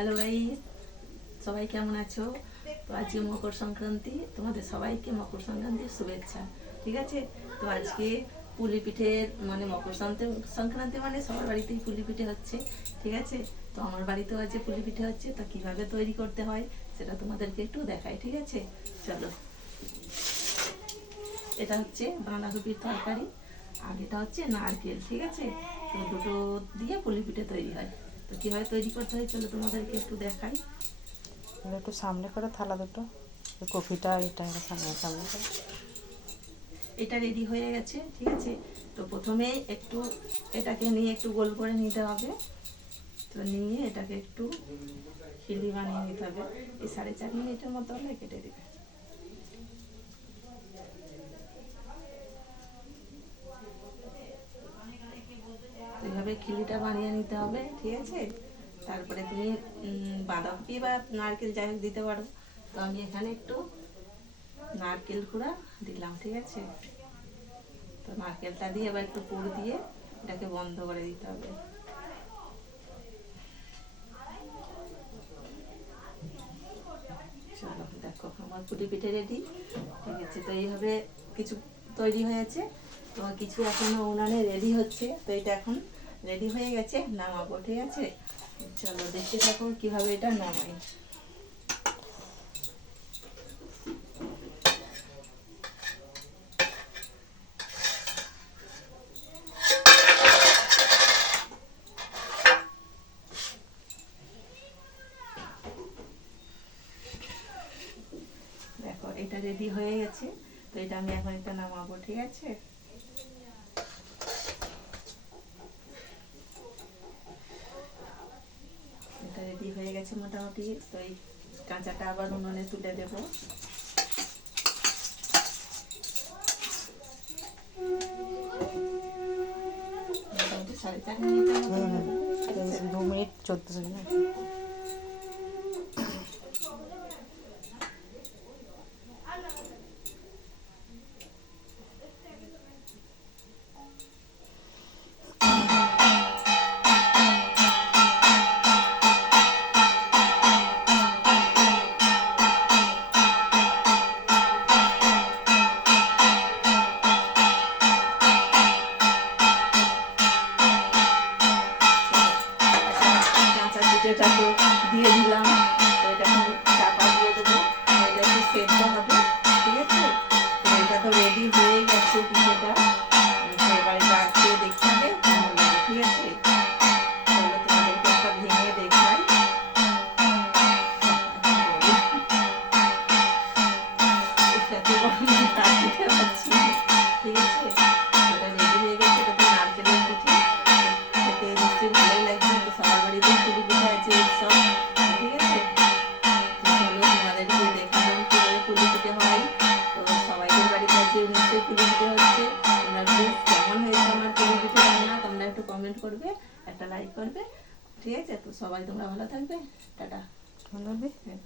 Hello guys, সবাই কেমন আছো? তো আজকে মকর সংক্রান্তি, তোমাদের সবাইকে মকর সংক্রান্তির শুভেচ্ছা। ঠিক আছে, তো আজকে পুলি পিঠের মানে মকর সংক্রান্তি মানে সবার বাড়িতেই পুলি পিঠে হচ্ছে। ঠিক আছে, তো আমার বাড়িতেও আজকে পুলি পিঠে হচ্ছে। তো কীভাবে তৈরি করতে হয় সেটা তোমাদেরকে একটু দেখাই। ঠিক আছে, চলো। এটা হচ্ছে বাঁধাকপির তরকারি আর এটা হচ্ছে নারকেল। ঠিক আছে, তো দুটো দিয়ে পুলি পিঠে তৈরি হয়। তো কীভাবে তৈরি করতে হয় চলো তোমাদেরকে একটু দেখাই। একটু সামনে করে থালা দুটো, কফিটা এটা সামনে সামনে করে। এটা রেডি হয়ে গেছে। ঠিক আছে, তো প্রথমে একটু এটাকে নিয়ে একটু গোল করে নিতে হবে। তো নিয়ে এটাকে একটু খিলি বানিয়ে নিতে হবে। এই 4.5 মিনিটের মতো হলে কেটে দেবে। এইভাবে খিলিটা বানিয়ে নিতে হবে। ঠিক আছে, তারপরে তুমি বাঁধাকপি বা নারকেল যাই হোক দিতে পারো। তো আমি এখানে একটু নারকেল কুড়া দিলাম। ঠিক আছে, তো নারকেলটা দিয়ে এবার একটু পুর দিয়ে এটাকে বন্ধ করে দিতে হবে। চলো দেখো, আমার পুলি পিঠে রেডি। ঠিক আছে, তো এইভাবে কিছু তৈরি হয়েছে। তো কিছু এখনো উনানে রেডি হচ্ছে। তো এটা এখন রেডি হয়ে গেছে, নামাবো। ঠিক আছে, চলো দেখতে থাকো কিভাবে এটা নামাই। দেখো এটা রেডি হয়ে গেছে। তো এটা আমি এখন এটা নামাবো। ঠিক আছে, এটা রেডি হয়ে গেছে মোটামুটি। তো এই কাঁচাটা আবার উনুনে তুলে দেবো। মোটামুটি 4.5 মিনিটের মতো হবে। ঠিক আছে? 2 মিনিট 14 সেকেন্ড। কাঁচা পিঠেটাকে দিয়ে দিলাম। তো এটা এখন চাপা দিয়ে দেবো। এটা একটু সেদ্ধ হবে। ঠিক আছে, তো এটা তো রেডি হয়ে গেছে পিঠেটা। তো এবার এটা খেয়ে দেখতে হবে কেমন লাগে। ঠিক আছে, চলো তোমাদেরকে একটা ভেঙে দেখাই। এত গরমে তার পিঠে পাচ্ছি। ঠিক আছে, এটা রেডি হয়ে গেছে। এটা তো নারকেলের পিঠে, খেতে নিশ্চয়ই ভালোই লাগছে। তো সবার বাড়িতেই পুলি পিঠে আছে উৎসব। ঠিক আছে, তো চলো তোমাদেরকে দেখালাম কীভাবে পুলি পিঠে হয়। তো সবাইদের বাড়িতে আছে নিশ্চয়ই পুলি পিঠে হচ্ছে। তোমরা প্লিজ কেমন হয়েছে আমার পুলি পিঠে রান্না তোমরা একটু কমেন্ট করবে, একটা লাইক করবে। ঠিক আছে, তো সবাই তোমরা ভালো থাকবে। টাটা। ভালো হবে। হ্যাঁ।